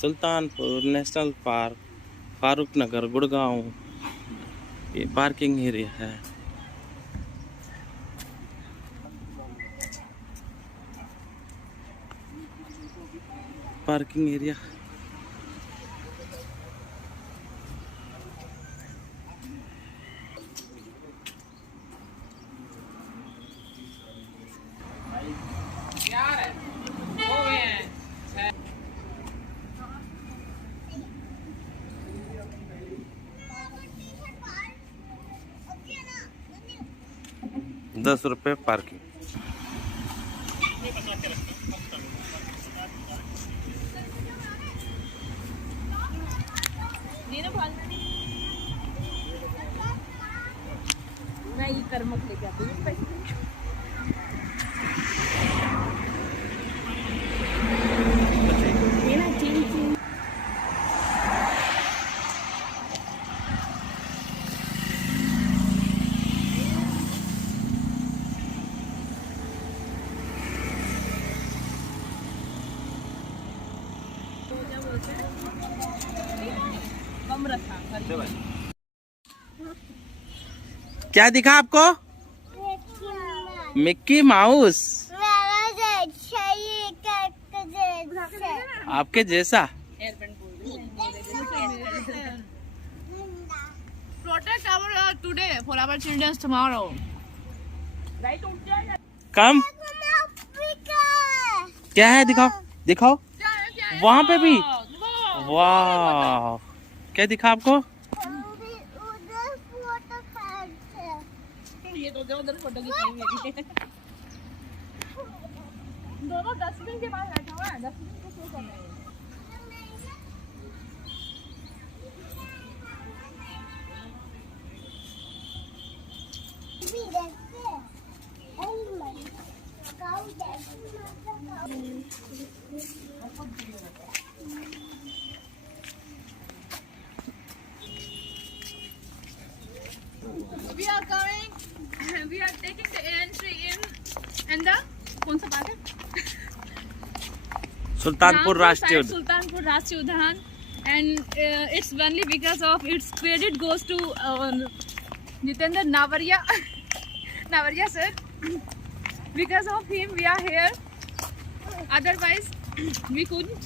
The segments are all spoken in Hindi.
सुल्तानपुर नेशनल पार्क, फारूक नगर, गुड़गांव। ये पार्किंग एरिया है। Parking area ₹10 parking. मैं ये कर्मक लेके आती हूँ पैसे। क्या दिखा आपको? Mickey mouse. आपके जैसा। Protect our today for our children's tomorrow. Right? कम क्या है? दिखाओ दिखाओ। वहाँ पे भी। वाह, क्या दिखा आपको? ये तो उधर फोटो खींची है। दोनों डस्टबिन के पास बैठा हुआ है। डस्टबिन को शो करना है। We are going. We are taking the entry in the कौन सा पार्क है? सुल्तानपुर राष्ट्रीय उद्यान। सुल्तानपुर राष्ट्रीय उद्यान, and it's only because of its credit goes to Jitendra Navaria. Navaria sir. Because of him we are here. Otherwise we couldn't.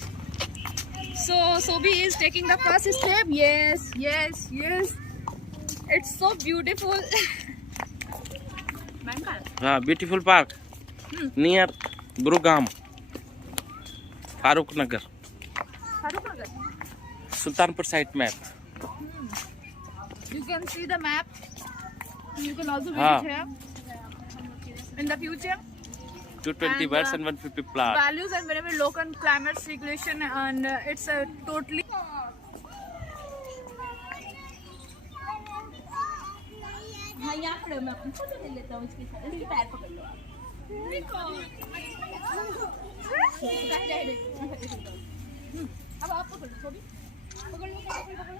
So Sobi is taking the first step. Yes, yes, yes. It's so beautiful. हाँ, beautiful park near Gurugram, Farooq Nagar, Sultanpur site map. You can see the map. You can also visit here in the future. 220 birds and 150 plants. Values and very local climate regulation, and it's a totally. हाँ, यहाँ खड़े मैं अपनी फोटो ले लेता हूँ इसके साथ। इसके पैर पकड़ लो आप। अब आप पकड़ लो, सोबी पकड़ लो, पकड़ लो।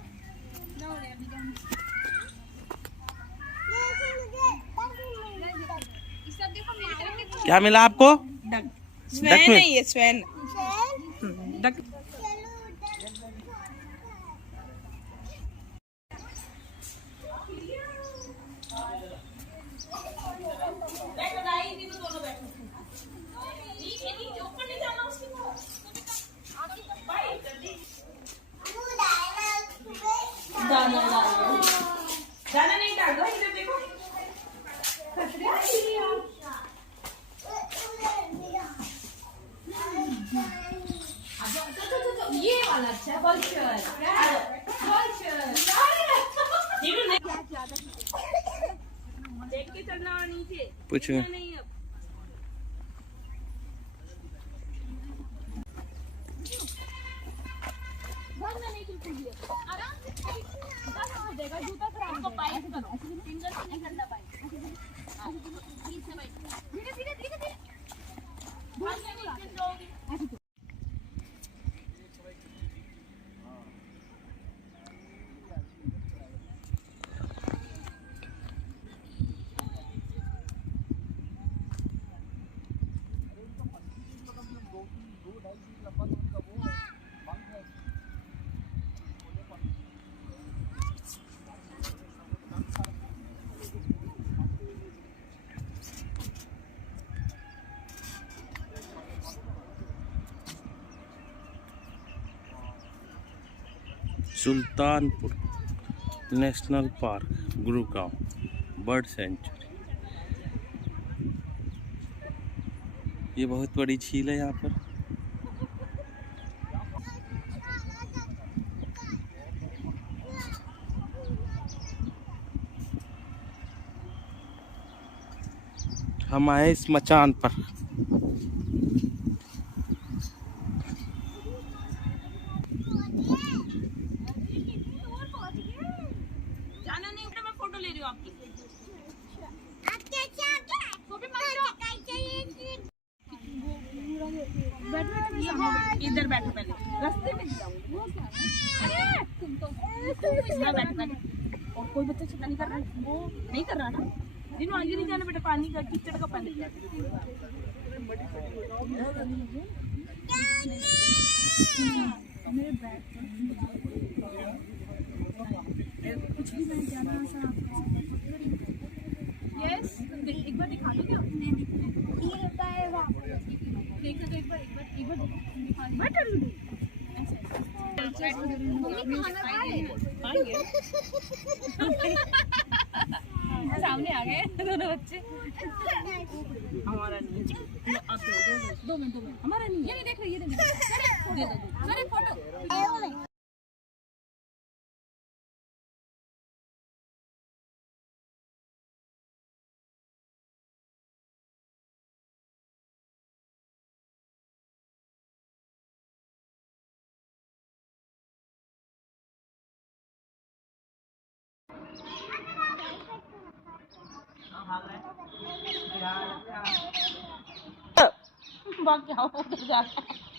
क्या मिला आपको? डक। स्वैन नहीं है, स्वैन। डक। दाना नहीं डाल दो, इधर देखो। ये वाला अच्छा, बल्चर। देख के चलना और नीचे। पूछो। नहीं अब। आराम से देगा, जूता खराब को पाइप करो, फिंगर से नहीं करना पाइप। धीरे धीरे धीरे धीरे Sultanpur national park Gurugram bird sanctuary. ये बहुत बड़ी झील है यहाँ पर। हम आए इस मचान पर। जाना नहीं, मैं फोटो ले रही हूँ आपकी। इधर बैठो पहले, रास्ते में बैठो पहले। और कोई बच्चा चिंता नहीं कर रहा है, वो नहीं कर रहा ना। जिन्हों आगे नहीं जाना बेटा, पानी का कीचड़ का पानी। यस, एक बार दिखा दो क्या? सामने आ गए दोनों बच्चे। हमारा नहीं, दो मिनट हमारा नहीं। ये नहीं देख रही, ये नहीं दे दो। अरे फोटो बाकी क्या उधर जा रहा है।